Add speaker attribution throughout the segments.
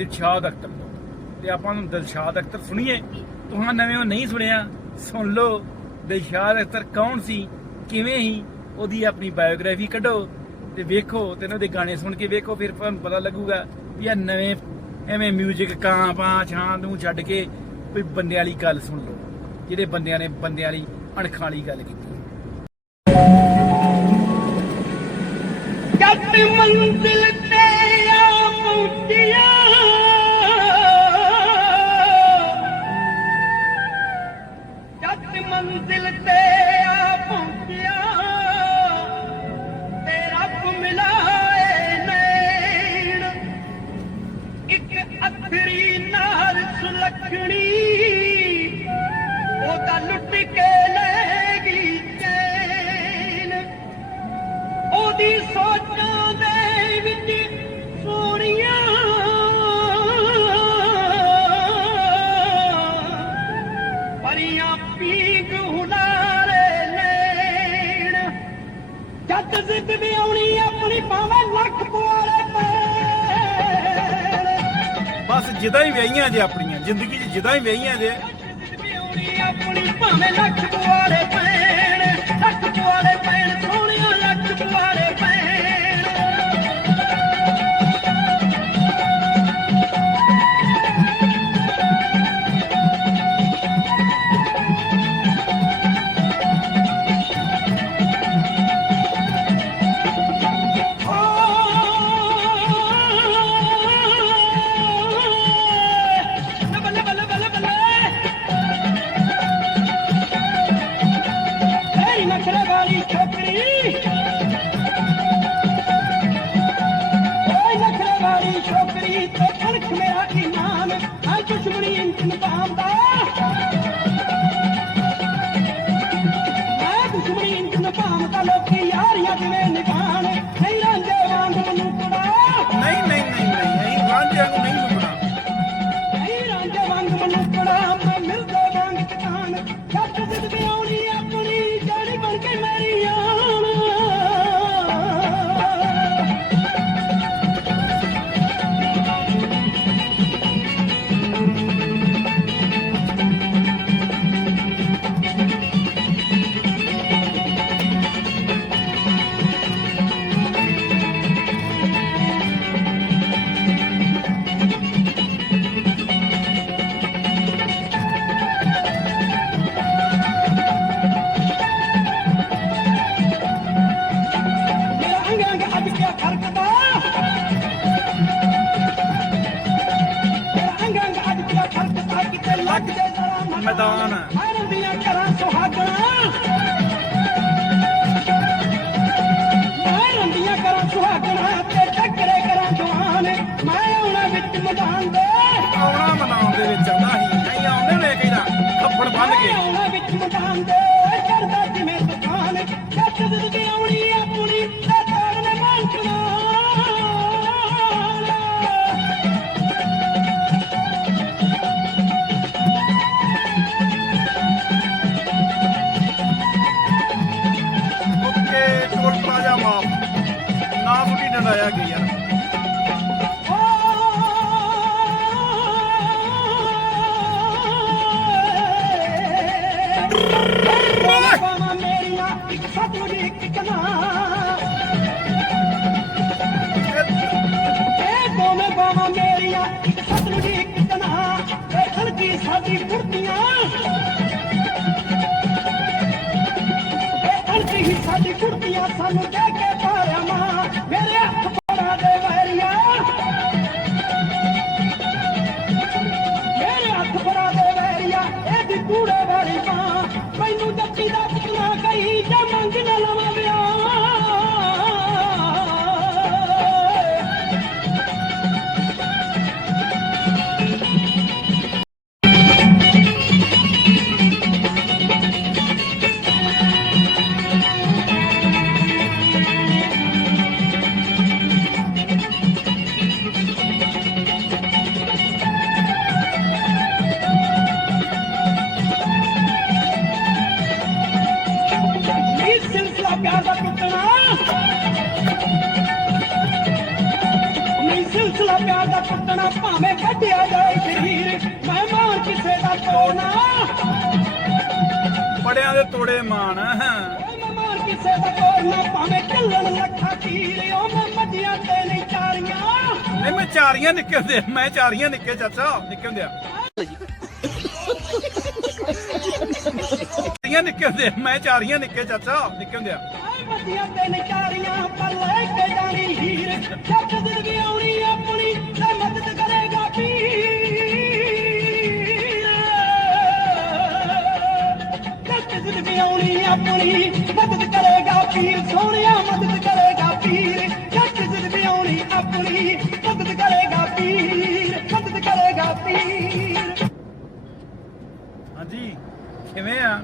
Speaker 1: ਦਿਲਸ਼ਾਦ ਅਖਤਰ ਤੋਂ। ਤੇ ਆਪਾਂ ਨੂੰ ਦਿਲਸ਼ਾਦ ਅਖਤਰ ਸੁਣੀਏ। ਤੁਹਾਨੂੰ ਨਵੇਂ ਉਹ ਨਹੀਂ ਸੁਣਿਆ? ਸੁਣ ਲਓ, ਦਿਲਸ਼ਾਦ ਅਖਤਰ ਕੌਣ ਸੀ? ਕਿਵੇਂ ਹੀ ਉਹਦੀ ਆਪਣੀ ਬਾਇਓਗ੍ਰਾਫੀ ਕੱਢੋ ਤੇ ਵੇਖੋ, ਤੇ ਉਹਨਾਂ ਦੇ ਗਾਣੇ ਸੁਣ ਕੇ ਵੇਖੋ, ਫਿਰ ਤੁਹਾਨੂੰ ਪਤਾ ਲੱਗੂਗਾ ਵੀ ਆ ਨਵੇਂ, ਐਵੇਂ 뮤직 ਕਾਂ, ਪਾਂ, ਛਾਂ ਨੂੰ ਛੱਡ ਕੇ ਕੋਈ ਬੰਦੇ ਵਾਲੀ ਗੱਲ ਸੁਣ ਲਓ, ਜਿਹੜੇ ਬੰਦਿਆਂ ਨੇ, ਬੰਦਿਆਂ ਵਾਲੀ ਅਣਖਾਂ ਵਾਲੀ ਗੱਲ ਕੀਤੀ।
Speaker 2: ਕੱਟ ਮੰਜ਼ਿਲ ਤੇ ਆ ਪਹੁੰਚਿਆ ਜਿੱਦਾਂ
Speaker 1: ਹੀ ਵਿਆਹੀਆਂ ਜੇ ਆਪਣੀਆਂ ਜ਼ਿੰਦਗੀ 'ਚ ਜਿੱਦਾਂ ਹੀ ਵਿਆਹੀਆਂ ਜੇ।
Speaker 2: ਲੋਕੀ ਯਾਰੀਆਂ ਕਿਵੇਂ ਨਿਕ What's gonna happen? पाया गया
Speaker 3: ਭਾਵੇਂ ਕੱਢਿਆ ਜਾਏ ਸ਼ਰੀਰ। ਮਹਿਮਾਨ ਕਿਸੇ ਦਾ ਤੋਣਾ
Speaker 1: ਬੜਿਆਂ ਦੇ ਤੋੜੇ ਮਾਣ
Speaker 3: ਮਹਿਮਾਨ ਕਿਸੇ ਦਾ ਤੋੜਨਾ ਭਾਵੇਂ ਚੱਲਣ ਲੱਖਾਂ ਤੀਰ ਉਹ ਮੈਂ ਮੱਝੀਆਂ ਤੇ ਨਹੀਂ ਚਾਰੀਆਂ।
Speaker 1: ਨਹੀਂ ਮੈਂ ਚਾਰੀਆਂ ਨਿੱਕੇ ਹੁੰਦੇ ਮੈਂ ਚਾਰੀਆਂ ਨਿੱਕੇ ਚਾਚਾ ਨਿੱਕੇ ਹੁੰਦੇ ਆ। ਚਾਰੀਆਂ ਨਿੱਕੇ ਹੁੰਦੇ ਮੈਂ ਚਾਰੀਆਂ ਨਿੱਕੇ, ਚਾਚਾ, ਨਿੱਕੇ ਹੁੰਦੇ ਆ।
Speaker 3: ਮੱਝੀਆਂ ਤੇ ਨਚਾਰੀਆਂ, ਪਰ ਲੈ ਕੇ ਜਾਣੀ ਹੀਰ। ਜੱਟ ਜ਼ਿੰਦਗੀ ਆਉਣੀ ਆਪਣੀ, ਤੇ ਮਦਦ ਕਰੇਗਾ ਪੀਰ ਜੱਟ ਜ਼ਿੰਦਗੀ ਆਉਣੀ ਆਪਣੀ, ਮਦਦ ਕਰੇਗਾ ਪੀਰ ਸੋਹਣਿਆ ਮਦਦ ਕਰੇਗਾ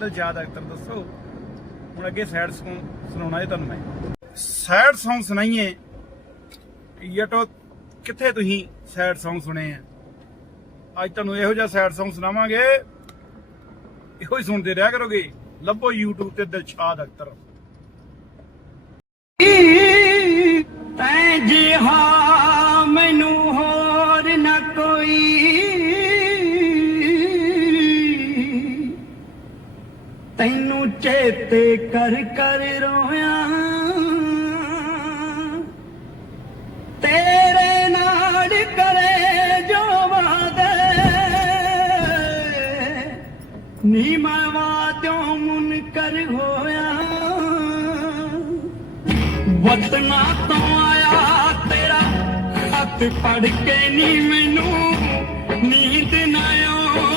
Speaker 1: ਦਿਲਜਾਦ ਅਖਤਰ ਦੱਸੋ। ਹੁਣ ਅੱਗੇ ਸੈਡ Song ਸੁਣਾਉਣਾ ਜੀ ਤੁਹਾਨੂੰ ਮੈਂ। Sad Song ਸੁਣਾਈਏ। ਯਟੋ, ਕਿੱਥੇ ਤੁਸੀਂ ਸੈਡ Song ਸੁਣੇ ਆ? ਅੱਜ ਤੁਹਾਨੂੰ ਇਹੋ ਜਿਹਾ ਸੈਡ Song ਸੁਣਾਵਾਂਗੇ। ਇਹੋ ਹੀ ਸੁਣਦੇ ਰਿਹਾ ਕਰੋਗੇ। ਲੱਭੋ YouTube ਤੇ ਦਿਲਸ਼ਾਦ ਅਖਤਰ।
Speaker 3: ਤੈਂ ਜਿਹਾ ਮੈਨੂੰ ਹੋਰ ਤੈਨੂੰ ਚੇਤੇ ਕਰ ਕਰ ਰੋਇਆ। ਤੇਰੇ ਨਾਲ ਕਰੇ ਜੋ ਵਾਦੇ ਨੀ ਮੈਂ ਵਾਦਿਓ ਮੁਨਕਰ ਹੋਇਆ। ਵਤਨਾ ਤੋਂ ਆਇਆ ਤੇਰਾ ਹੱਥ ਪੜ ਕੇ ਨੀ ਮੈਨੂੰ ਨੀਂਦ ਨਾ ਆਉਂਦੀ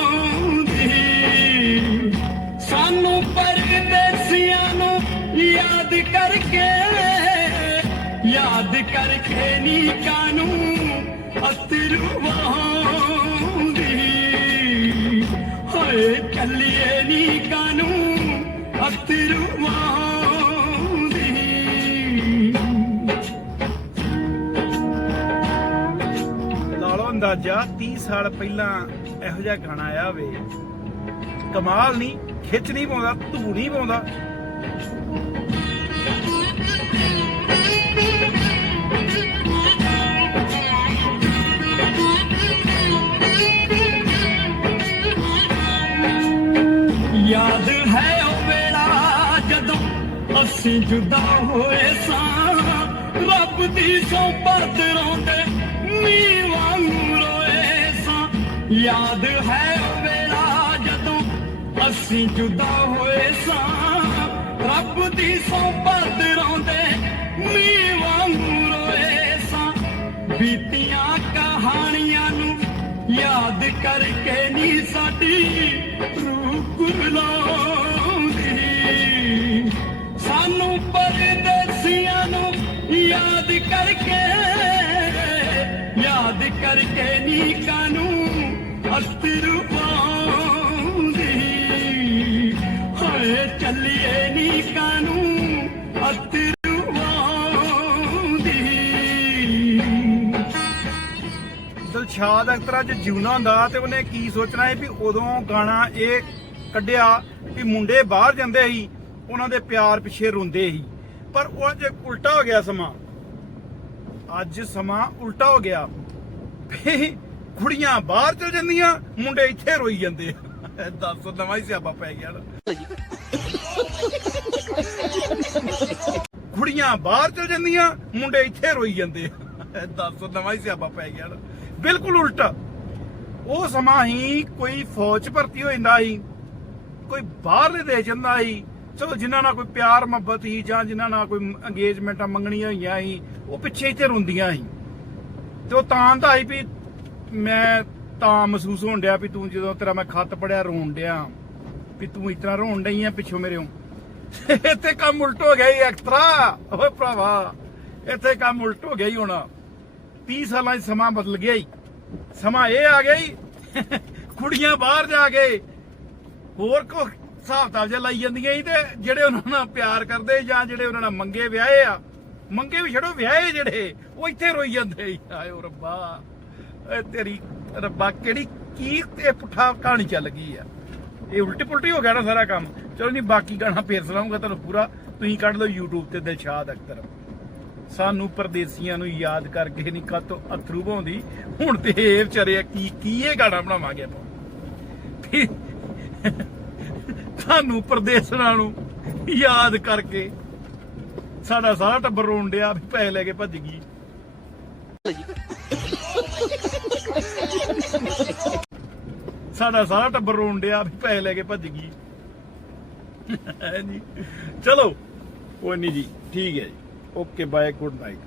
Speaker 3: ਯਾਦ ਕਰਕੇ ਯਾਦ ਕਰਕੇ ਨੀ ਕਾਨੂੰ ਅਤਰੂ ਵਾਉਂਦੀ। ਹੋਏ, ਚੱਲੀਏ ਨੀ
Speaker 1: ਅੰਦਾਜ਼ਾ 30 ਸਾਲ ਪਹਿਲਾਂ ਇਹੋ ਜਿਹਾ ਗਾਣਾ ਆਇਆ ਹੋਵੇ। ਕਮਾਲ ਨਹੀਂ ਖਿੱਚ ਨਹੀਂ ਪਾਉਂਦਾ ਧੂ ਨਹੀਂ ਪਾਉਂਦਾ।
Speaker 3: ਅਸੀਂ ਜੁਦਾ ਹੋਏ ਸਾਂ ਰੱਬ ਦੀ ਸੋਬਤ ਰੋਂਦੇ ਨੀ ਵਾਂਗੂ ਰੋਏ ਸਾਂ। ਯਾਦ ਹੈ ਵੇਲਾ ਜਦੋਂ ਅਸੀਂ ਜੁਦਾ ਹੋਏ ਸਾਂ, ਰੱਬ ਦੀ ਸੋਬਤ ਰੋਂਦੇ ਨੀ ਵਾਂਗੂ ਰੋਏ ਸਾਂ। ਬੀਤੀਆਂ ਕਹਾਣੀਆਂ ਨੂੰ ਯਾਦ ਕਰਕੇ ਨੀ ਸਾਡੀ ਰੂਹ ਕੁਰਲਾਉਂਦੀ ਸਾਨੂੰ ਪਰਦੇਸੀਆਂ ਨੂੰ ਯਾਦ ਕਰਕੇ ਯਾਦ ਕਰਕੇ ਨੀ ਕਾਨੂੰ ਅਸਤਰੂ ਪਾਉਂਦੀ ਹਾਏ, ਚੱਲੀਏ ਨੀ ਕਾਨੂੰ ਅਸਤਰੂ
Speaker 1: ਦਿਲਸ਼ਾਦ ਅਖਤਰ ਅੱਜ ਜਿਉਣਾ ਹੁੰਦਾ ਤੇ ਉਹਨੇ ਕੀ ਸੋਚਣਾ ਹੈ ਵੀ ਉਦੋਂ ਗਾਣਾ ਇਹ ਕੱਢਿਆ ਵੀ ਮੁੰਡੇ ਬਾਹਰ ਜਾਂਦੇ ਸੀ। ਉਹਨਾਂ ਦੇ ਪਿਆਰ ਪਿੱਛੇ ਰੋਂਦੇ ਸੀ। ਪਰ ਉਹ ਅੱਜ ਉਲਟਾ ਹੋ ਗਿਆ ਸਮਾਂ। ਅੱਜ ਸਮਾਂ ਉਲਟਾ ਹੋ ਗਿਆ। ਕੁੜੀਆਂ ਬਾਹਰ ਚਲ ਜਾਂਦੀਆਂ, ਮੁੰਡੇ ਇੱਥੇ ਰੋਈ ਜਾਂਦੇ। ਆ ਦੱਸ, ਨਵਾਂ ਹੀ ਸਿਆਪਾ ਪੈ ਗਿਆ ਕੁੜੀਆਂ ਬਾਹਰ ਚਲ ਜਾਂਦੀਆਂ, ਮੁੰਡੇ ਇੱਥੇ ਰੋਈ ਜਾਂਦੇ। ਆ ਦੱਸ, ਨਵਾਂ ਹੀ ਸਿਆਪਾ ਪੈ ਗਿਆ ਬਿਲਕੁਲ ਉਲਟਾ। ਉਹ ਸਮਾਂ ਹੀ ਕੋਈ ਫੌਜ 'ਚ ਭਰਤੀ ਹੋ ਜਾਂਦਾ ਸੀ, ਕੋਈ ਬਾਹਰਲੇ ਦੇਸ਼ ਜਾਂਦਾ ਸੀ। ਚਲੋ ਜਿਨ੍ਹਾਂ ਨਾਲ ਕੋਈ ਪਿਆਰ, ਮੁਹੱਬਤ ਸੀ ਜਾਂ ਜਿਨ੍ਹਾਂ ਨਾਲ ਕੋਈ ਅੰਗੇਜਮੈਂਟਾਂ ਮੰਗਣੀਆਂ ਹੋਈਆਂ ਸੀ, ਉਹ ਪਿੱਛੇ ਇੱਥੇ ਰੋਂਦੀਆਂ ਸੀ। ਤੇ ਉਹ ਤਾਂ ਦਾ ਸੀ ਵੀ ਮੈਂ ਤਾਂ ਮਹਿਸੂਸ ਹੋਣ ਡਿਆ ਵੀ ਤੂੰ ਜਦੋਂ ਤੇਰਾ ਮੈਂ ਖੱਤ ਪੜਿਆ ਰੋਣ ਡਿਆ, ਵੀ ਤੂੰ ਇਤਨਾ ਰੋਣ ਡਈ ਆ ਪਿੱਛੋਂ ਮੇਰੇੋਂ ਇੱਥੇ ਕੰਮ ਉਲਟ ਹੋ ਗਿਆ ਈ ਐਕਟਰਾ। ਓਏ ਭਰਾਵਾ, ਇੱਥੇ ਕੰਮ ਉਲਟ ਹੋ ਗਿਆ ਹੀ ਹੋਣਾ। 30 ਸਾਲਾਂ 'ਚ ਸਮਾਂ ਬਦਲ ਗਿਆ ਈ ਸਮਾਂ ਇਹ ਆ ਗਿਆ ਈ ਕੁੜੀਆਂ ਬਾਹਰ ਜਾ ਕੇ ਹੋਰ ਕੋ ਹਿਸਾਬ ਤਾਲ ਜਿਹਾ ਲਾਈ ਜਾਂਦੀਆਂ ਸੀ ਤੇ ਜਿਹੜੇ ਉਹਨਾਂ ਨਾਲ ਪਿਆਰ ਕਰਦੇ ਜਾਂ ਜਿਹੜੇ ਉਹਨਾਂ ਨਾਲ ਮੰਗੇ ਵਿਆਹੇ ਆ, ਮੰਗੇ ਵੀ ਛੱਡੋ, ਵਿਆਹੇ ਜਿਹੜੇ, ਉਹ ਇੱਥੇ ਰੋਈ ਜਾਂਦੇ ਸੀ। ਹਾਏ ਰੱਬਾ ਏ ਤੇਰੀ ਰੱਬਾ, ਕਿਹੜੀ ਕੀ ਤੇ ਪੁੱਠਾ ਕਹਾਣੀ ਚੱਲ ਗਈ ਆ। ਇਹ ਉਲਟੀ ਪੁਲਟੀ ਹੋ ਗਿਆ ਨਾ ਸਾਰਾ ਕੰਮ। ਚਲੋ ਨਹੀਂ ਬਾਕੀ ਗਾਣਾ ਫੇਰ ਸੁਣਾਉਂਗਾ ਤੁਹਾਨੂੰ ਪੂਰਾ। ਤੁਸੀਂ ਕੱਢ ਲਓ YouTube ਤੇ ਦਿਲਸ਼ਾਦ ਅਖਤਰ। ਸਾਨੂੰ ਪਰਦੇਸੀਆਂ ਨੂੰ ਯਾਦ ਕਰਕੇ ਨਹੀਂ ਕਾਤੋਂ ਅਥਰੂ ਭਾਉਂਦੀ ਹੁਣ ਤੇ ਇਹ ਵਿਚਾਰੇ ਕੀ ਕੀ ਇਹ ਗਾਣਾ ਬਣਾਵਾਂਗੇ ਆਪਾਂ? ਵੀ ਸਾਨੂੰ ਪਰਦੇਸਰਾਂ ਨੂੰ ਯਾਦ ਕਰਕੇ ਸਾਡਾ ਸਾਰਾ ਟੱਬਰ ਰੋਣ ਡਿਆ ਵੀ ਪੈਸੇ ਲੈ ਕੇ ਭੱਜ ਗਈ। ਸਾਡਾ ਸਾਰਾ ਟੱਬਰ ਰੋਣ ਡਿਆ ਵੀ ਪੈਸੇ ਲੈ ਕੇ ਭੱਜ ਗਈ। ਜੀ। ਚਲੋ। ਕੋਈ ਨਹੀਂ ਜੀ, ਠੀਕ ਹੈ ਜੀ। Okay bye good night